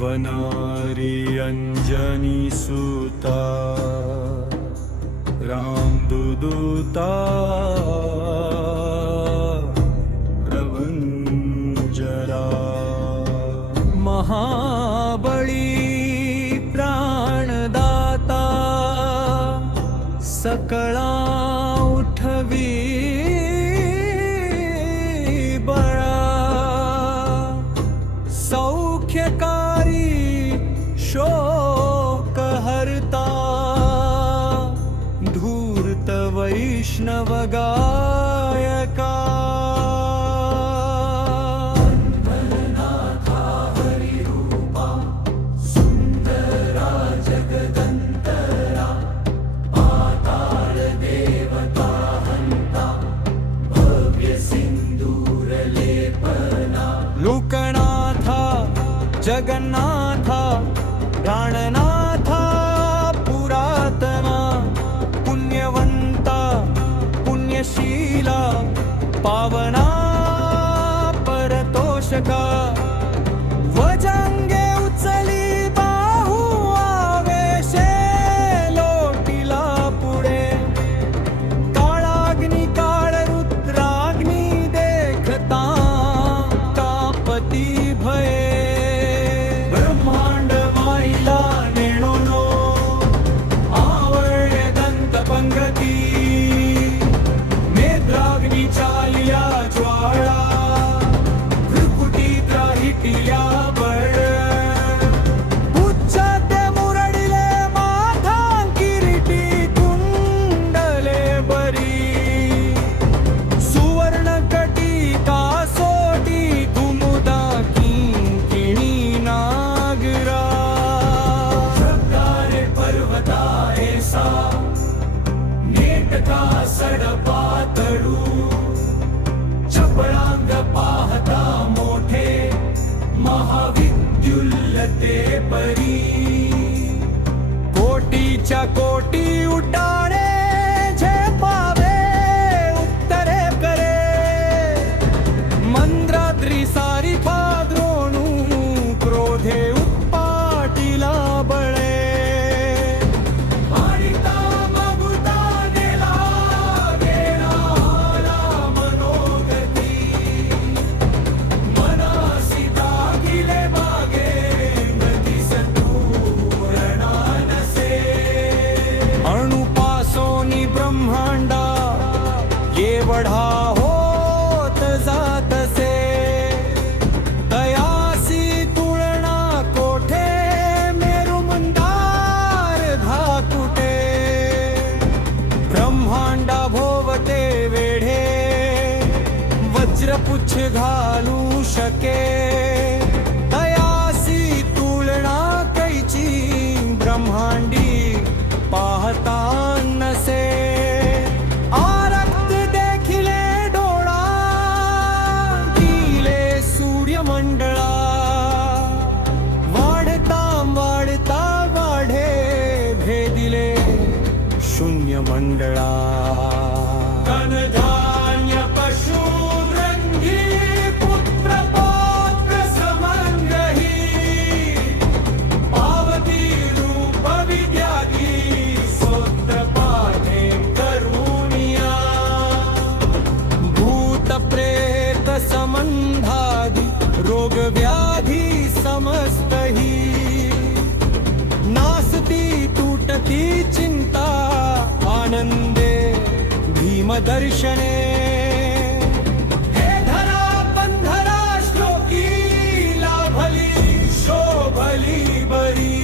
वनारी अंजनी सुता रामदूता प्रभंजरा महाबळी प्राणदाता सकळा उठवी सौख्यकारी शोकहर्ता धूर्त वैष्णव गायका वंदनाथा हरिरूपा सुंदरा जगदंतरा पाताळ देवता हंता भव्य सिंदूर लेपना लुकनाथा जगन्नाथा प्राणनाथा पुरातना पुण्यवंता पुण्यशीला पावना परतोषका वजंगे उचली बाहू आवेशे लोटिला पुढे काळाग्नी काळ रुद्राग्नी देखता कापती भये चालिया ज्वाळा भ्रुकुटी त्राहिटिया बळ उच्चते मुरडिले माथा किरीटी कुंडले बरी सुवर्ण कटी कासोटी कुमुदा किंकिणी नागरा शब्दारे पर्वता ऐसा नेटका सडपातळू चपळांग पाहता मोठे महाविद्युल्लते परी कोटीच्या कोटी उड्डाणे झेपावे उत्तरे करे मंद्राद्री सारी पाद्रोणू क्रोधे उत्पाटीला बळे ब्रह्मांडा येवढा होत जातसे तयासी तुळना कोठे मेरू मंदार धाकुटे ब्रह्मांडा भोवते वेढे वज्रपुच्छ घालू शके तयासी तुळना कैची ब्रह्मांडी पाहता नसे आरक्त देखिले डोळा दिले सूर्यमंडळा वाढता वाढता वाढे भेदिले शून्य मंडळा धनधान्य पशु रंगी पुत्र पौत्र समंगही पावती रूप विद्यादी प्रेत संबंधादि रोग व्याधि समस्तही नासती टूटती चिंता आनंदे भीम दर्शने हे धरा बंधरा श्लोकी लाभली शोभली बरी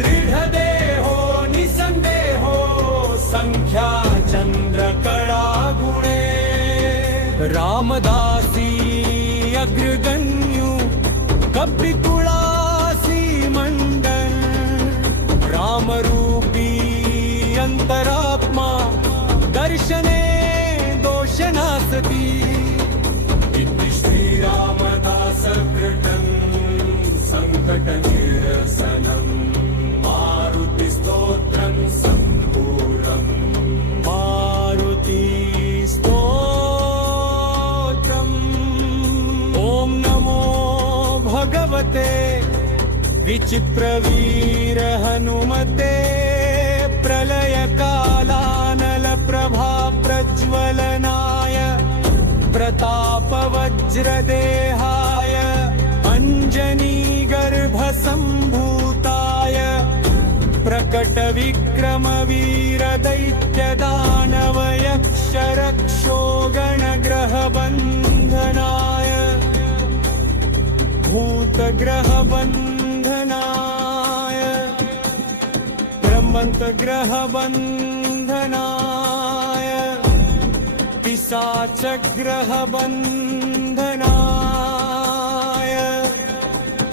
दृढ देहो निसंदेहो संख्या चंद्र कळा गुणे रामदासी अग्रगण्यु कपितुळासी मंडन रामरूपी अंतरात्मा दर्शने दोषनासती इति श्रीरामदास कृतं संकट निरसनं मारुति स्तोत्रं संपूर्णं मारुति स्तोत्रम् ओम नमो भगवते भवते विचित्रवीर हनुमते प्रलयकालानल प्रभा प्रज्वलनाय प्रतापवज्रदेहाय अञ्जनी गर्भसम्भूताय प्रकटविक्रमवीर दैत्यदानव यक्षरक्षो गणग्रहबन्धनाय भूतग्रहबन्धनाय ब्रह्मन्तग्रहबन्धनाय पिशाचग्रहबन्धनाय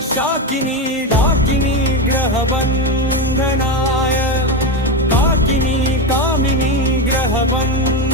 शाकिनी डाकिनी ग्रहबन्धनाय काकिनी कामिनी ग्रहबन्धनाय